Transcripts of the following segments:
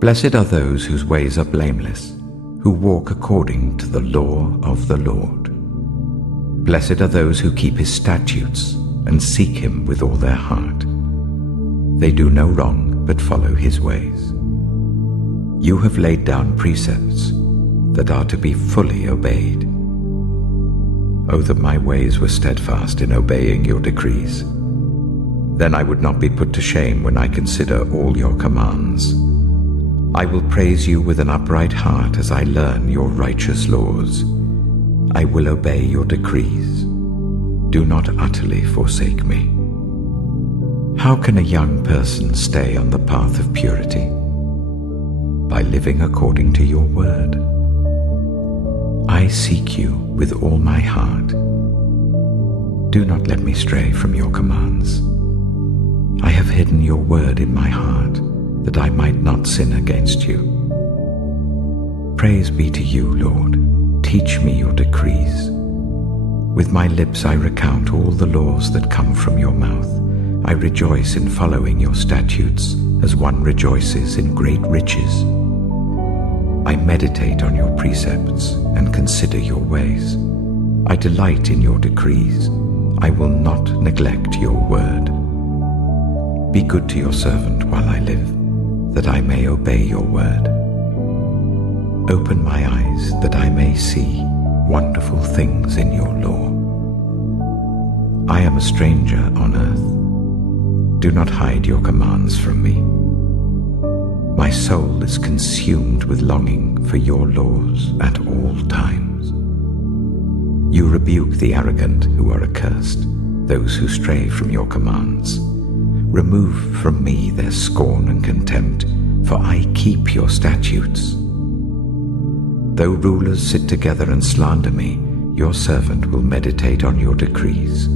Blessed are those whose ways are blameless, who walk according to the law of the Lord. Blessed are those who keep his statutes and seek him with all their heart. They do no wrong but follow his ways. You have laid down precepts that are to be fully obeyed. Oh, that my ways were steadfast in obeying your decrees. Then I would not be put to shame when I consider all your commands. I will praise you with an upright heart as I learn your righteous laws. I will obey your decrees. Do not utterly forsake me. How can a young person stay on the path of purity? By living according to your word. I seek you with all my heart. Do not let me stray from your commands. I have hidden your word in my heart, that I might not sin against you. Praise be to you, Lord. Teach me your decrees. With my lips I recount all the laws that come from your mouth. I rejoice in following your statutes, as one rejoices in great riches. I meditate on your precepts and consider your ways. I delight in your decrees. I will not neglect your word. Be good to your servant while I live, that I may obey your word. Open my eyes that I may see wonderful things in your law. I am a stranger on earth. Do not hide your commands from me. My soul is consumed with longing for your laws at all times. You rebuke the arrogant who are accursed, those who stray from your commands. Remove from me their scorn and contempt, for I keep your statutes. Though rulers sit together and slander me, your servant will meditate on your decrees.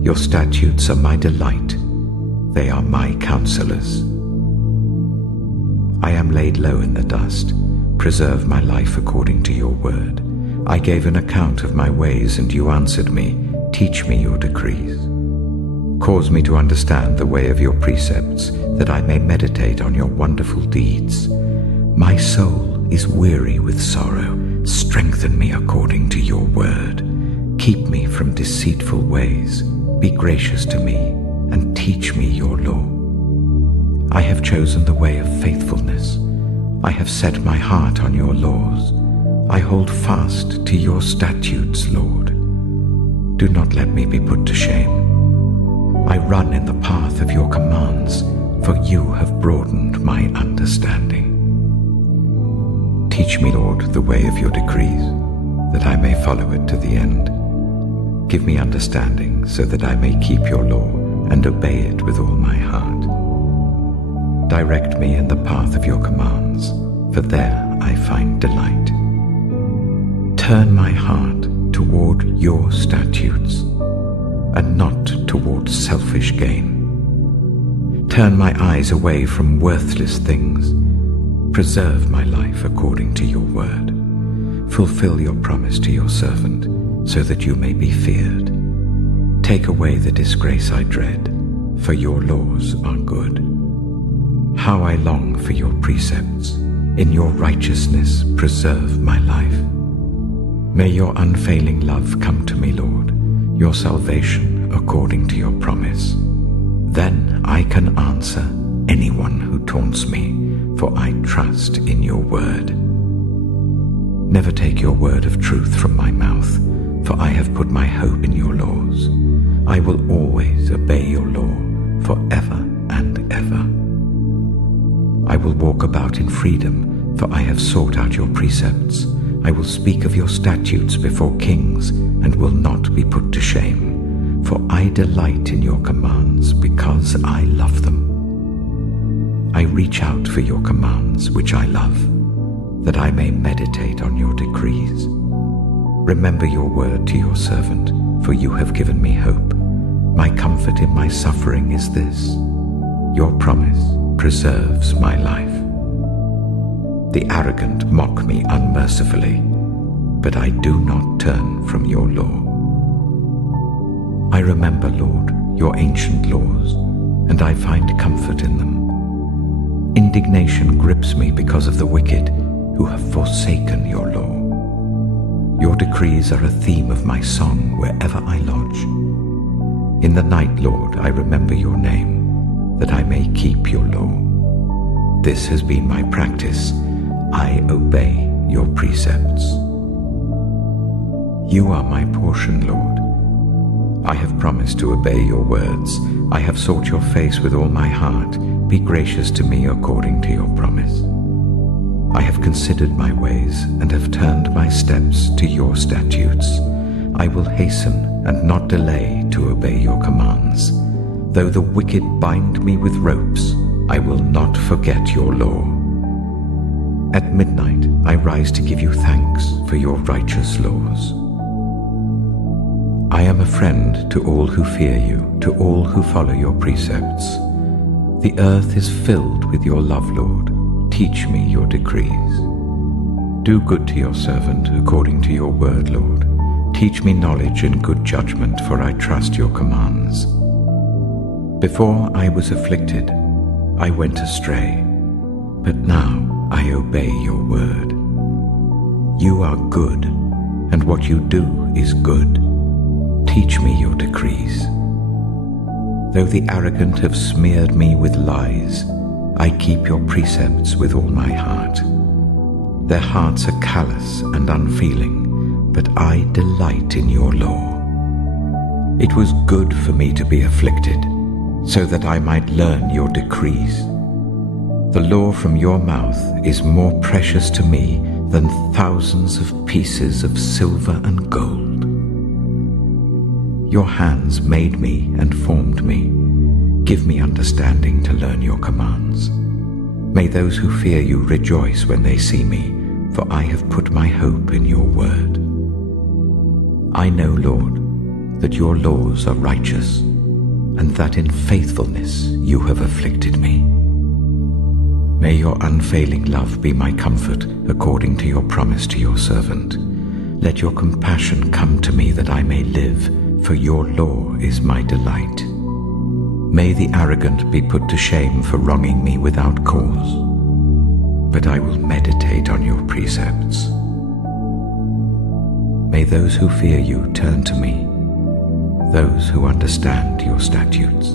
Your statutes are my delight. They are my counselors. I am laid low in the dust. Preserve my life according to your word. I gave an account of my ways, and you answered me. Teach me your decrees. Cause me to understand the way of your precepts, that I may meditate on your wonderful deeds. My soul is weary with sorrow. Strengthen me according to your word. Keep me from deceitful ways. Be gracious to me, and teach me your law. I have chosen the way of faithfulness. I have set my heart on your laws. I hold fast to your statutes, Lord. Do not let me be put to shame. I run in the path of your commands, for you have broadened my understanding. Teach me, Lord, the way of your decrees, that I may follow it to the end. Give me understanding, so that I may keep your law and obey it with all my heart. Direct me in the path of your commands, for there I find delight. Turn my heart toward your statutes, and not toward selfish gain. Turn my eyes away from worthless things. Preserve my life according to your word. Fulfill your promise to your servant, so that you may be feared. Take away the disgrace I dread, for your laws are good. How I long for your precepts. In your righteousness preserve my life. May your unfailing love come to me, Lord, your salvation according to your promise. Then I can answer anyone who taunts me, for I trust in your word. Never take your word of truth from my mouth, for I have put my hope in your laws. I will always obey your law forever and ever. I will walk about in freedom, for I have sought out your precepts. I will speak of your statutes before kings, and will not be put to shame, for I delight in your commands because I love them. I reach out for your commands, which I love, that I may meditate on your decrees. Remember your word to your servant, for you have given me hope. My comfort in my suffering is this: your promise preserves my life. The arrogant mock me unmercifully, but I do not turn from your law. I remember, Lord, your ancient laws, and I find comfort in them. In Indignation grips me because of the wicked who have forsaken your law. Your decrees are a theme of my song wherever I lodge. In the night, Lord, I remember your name, that I may keep your law. This has been my practice. I obey your precepts. You are my portion, Lord. I have promised to obey your words. I have sought your face with all my heart. Be gracious to me according to your promise. I have considered my ways and have turned my steps to your statutes. I will hasten and not delay to obey your commands. Though the wicked bind me with ropes, I will not forget your law. At midnight I rise to give you thanks for your righteous laws. I am a friend to all who fear you, to all who follow your precepts. The earth is filled with your love, Lord. Teach me your decrees. Do good to your servant according to your word, Lord. Teach me knowledge and good judgment, for I trust your commands. Before I was afflicted, I went astray, but now I obey your word. You are good, and what you do is good. Teach me your decrees. Though the arrogant have smeared me with lies, I keep your precepts with all my heart. Their hearts are callous and unfeeling, but I delight in your law. It was good for me to be afflicted, so that I might learn your decrees. The law from your mouth is more precious to me than thousands of pieces of silver and gold. Your hands made me and formed me. Give me understanding to learn your commands. May those who fear you rejoice when they see me, for I have put my hope in your word. I know, Lord, that your laws are righteous, and that in faithfulness you have afflicted me. May your unfailing love be my comfort according to your promise to your servant. Let your compassion come to me that I may live, for your law is my delight. May the arrogant be put to shame for wronging me without cause, but I will meditate on your precepts. May those who fear you turn to me, those who understand your statutes.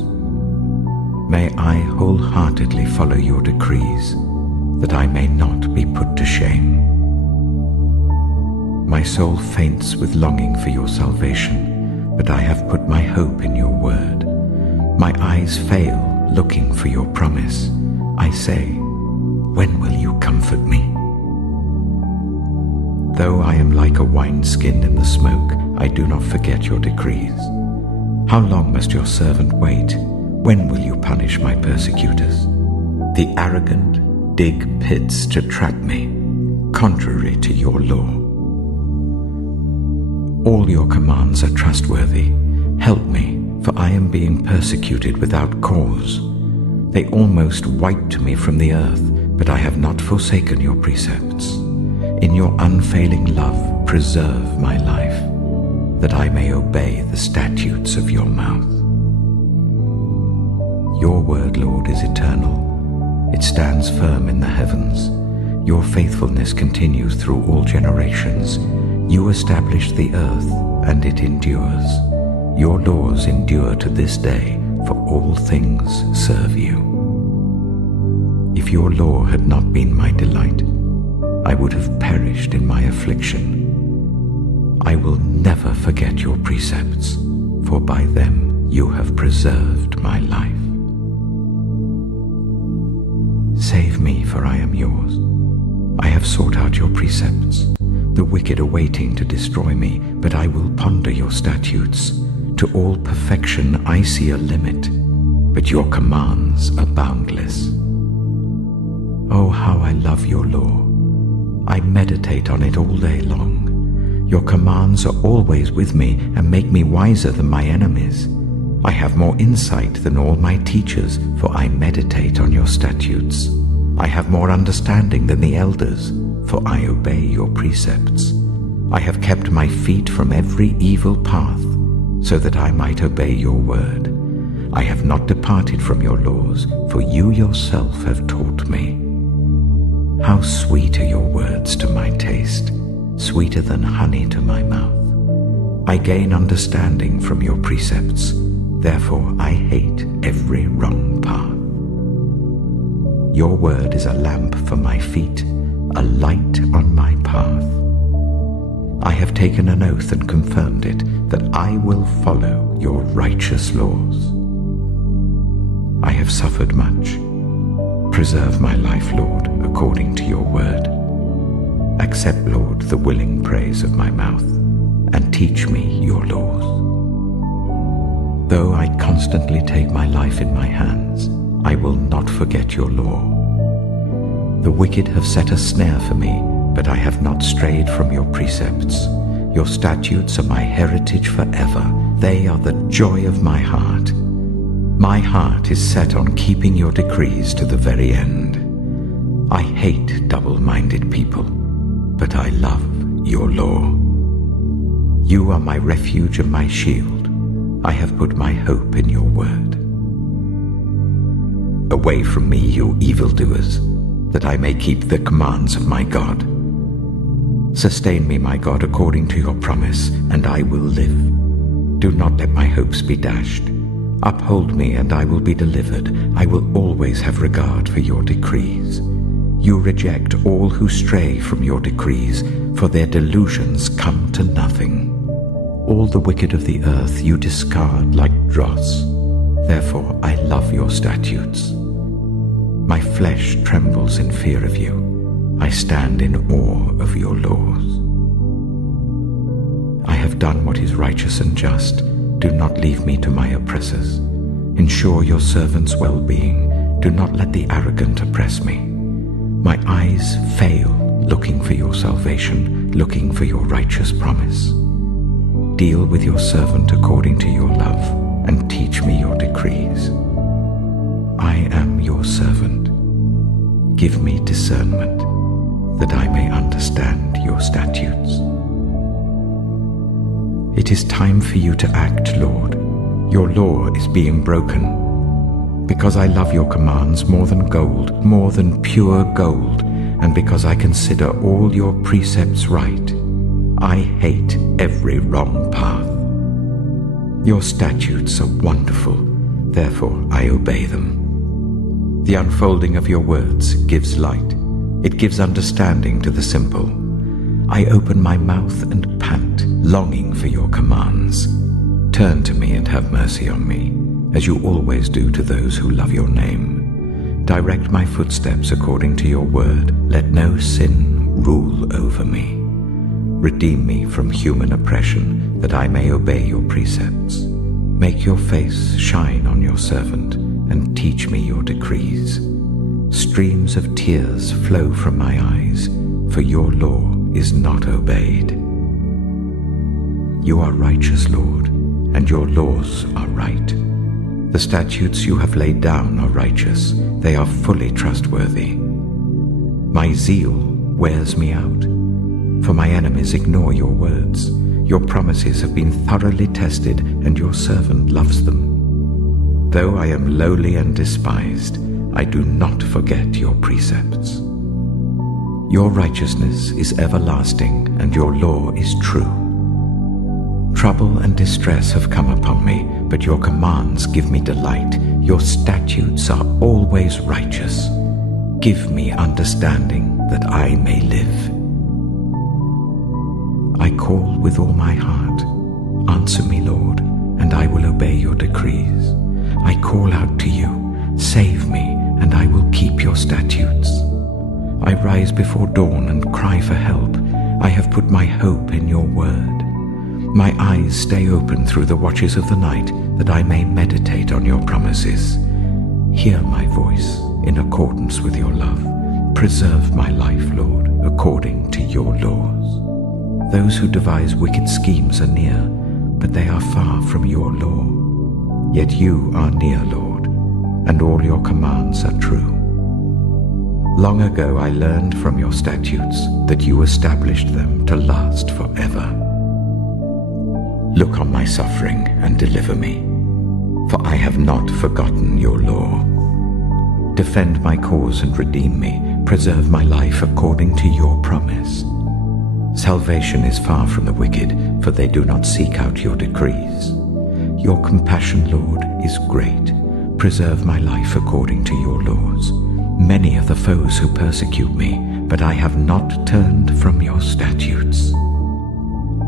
May I wholeheartedly follow your decrees, that I may not be put to shame. My soul faints with longing for your salvation, but I have put my hope in your word. My eyes fail looking for your promise. I say, when will you comfort me? Though I am like a wineskin in the smoke, I do not forget your decrees. How long must your servant wait? When will you punish my persecutors? The arrogant dig pits to trap me, contrary to your law. All your commands are trustworthy. Help me, for I am being persecuted without cause. They almost wiped me from the earth, but I have not forsaken your precepts. In your unfailing love, preserve my life, that I may obey the statutes of your mouth. Your word, Lord, is eternal. It stands firm in the heavens. Your faithfulness continues through all generations. You established the earth, and it endures. Your laws endure to this day, for all things serve you. If your law had not been my delight, I would have perished in my affliction. I will never forget your precepts, for by them you have preserved my life. Save me, for I am yours. I have sought out your precepts. The wicked are waiting to destroy me, but I will ponder your statutes. To all perfection I see a limit, but your commands are boundless. Oh, how I love your law. I meditate on it all day long. Your commands are always with me and make me wiser than my enemies. I have more insight than all my teachers, for I meditate on your statutes. I have more understanding than the elders, for I obey your precepts. I have kept my feet from every evil path, so that I might obey your word. I have not departed from your laws, for you yourself have taught me. How sweet are your words to my taste, sweeter than honey to my mouth. I gain understanding from your precepts, therefore I hate every wrong path. Your word is a lamp for my feet, a light on my path. I have taken an oath and confirmed it, that I will follow your righteous laws. I have suffered much. Preserve my life, Lord, according to your word. Accept, Lord, the willing praise of my mouth, and teach me your laws. Though I constantly take my life in my hands, I will not forget your law. The wicked have set a snare for me, but I have not strayed from your precepts. Your statutes are my heritage forever. They are the joy of my heart. My heart is set on keeping your decrees to the very end. I hate double-minded people, but I love your law. You are my refuge and my shield. I have put my hope in your word. Away from me, you evildoers, that I may keep the commands of my God. Sustain me, my God, according to your promise, and I will live. Do not let my hopes be dashed. Uphold me, and I will be delivered. I will always have regard for your decrees. You reject all who stray from your decrees, for their delusions come to nothing. All the wicked of the earth you discard like dross. Therefore I love your statutes. My flesh trembles in fear of you. I stand in awe of your laws. I have done what is righteous and just. Do not leave me to my oppressors. Ensure your servant's well-being. Do not let the arrogant oppress me. My eyes fail looking for your salvation, looking for your righteous promise. Deal with your servant according to your love, and teach me your decrees. I am your servant. Give me discernment, that I may understand your statutes. It is time for you to act, Lord. Your law is being broken. Because I love your commands more than gold, more than pure gold, and because I consider all your precepts right, I hate every wrong path. Your statutes are wonderful, therefore I obey them. The unfolding of your words gives light. It gives understanding to the simple. I open my mouth and pant, longing for your commands. Turn to me and have mercy on me, as you always do to those who love your name. Direct my footsteps according to your word. Let no sin rule over me. Redeem me from human oppression, that I may obey your precepts. Make your face shine on your servant, and teach me your decrees. Streams of tears flow from my eyes, for your law is not obeyed. You are righteous, Lord, and your laws are right. The statutes you have laid down are righteous. They are fully trustworthy. My zeal wears me out, for my enemies ignore your words. Your promises have been thoroughly tested, and your servant loves them. Though I am lowly and despised, I do not forget your precepts. Your righteousness is everlasting, and your law is true. Trouble and distress have come upon me, but your commands give me delight. Your statutes are always righteous. Give me understanding, that I may live. I call with all my heart. Answer me, Lord, and I will obey your decrees. I call out to you. Save me, and I will keep your statutes. I rise before dawn and cry for help. I have put my hope in your word. My eyes stay open through the watches of the night, that I may meditate on your promises. Hear my voice in accordance with your love. Preserve my life, Lord, according to your laws. Those who devise wicked schemes are near, but they are far from your law. Yet you are near, Lord, and all your commands are true. Long ago I learned from your statutes that you established them to last forever. Look on my suffering and deliver me, for I have not forgotten your law. Defend my cause and redeem me, Preserve my life according to your promise. Salvation is far from the wicked, for they do not seek out your decrees. Your compassion, Lord, is great. Preserve my life according to your laws. Many are the foes who persecute me, but I have not turned from your statutes.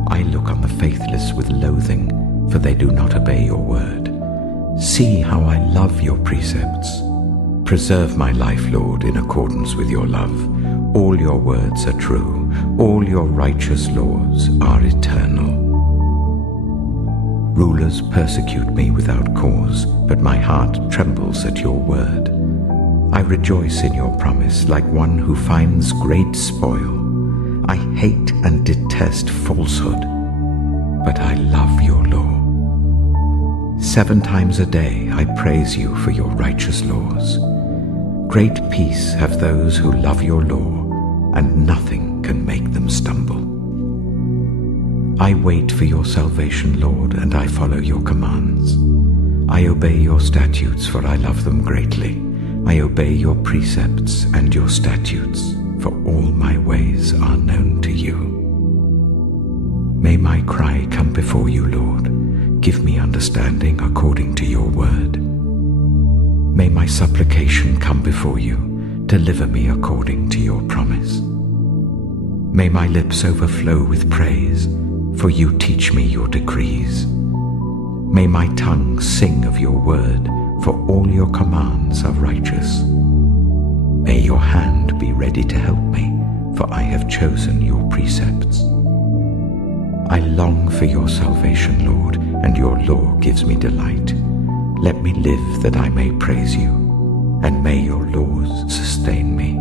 I look on the faithless with loathing, for they do not obey your word. See how I love your precepts. Preserve my life, Lord, in accordance with your love. All your words are true. All your righteous laws are eternal. Rulers persecute me without cause, but my heart trembles at your word. I rejoice in your promise like one who finds great spoil. I hate and detest falsehood, but I love your law. 7 times a day I praise you for your righteous laws. Great peace have those who love your law, and nothing can make them stumble. I wait for your salvation, Lord, and I follow your commands. I obey your statutes, for I love them greatly. I obey your precepts and your statutes, for all my ways are known to you. May my cry come before you, Lord. Give me understanding according to your word. May my supplication come before you. Deliver me according to your promise. May my lips overflow with praise, for you teach me your decrees. May my tongue sing of your word, for all your commands are righteous. May your hand be ready to help me, for I have chosen your precepts. I long for your salvation, Lord, and your law gives me delight. Let me live that I may praise you, and may your laws sustain me.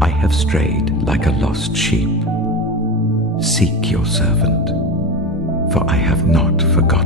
I have strayed like a lost sheep. Seek your servant, for I have not forgotten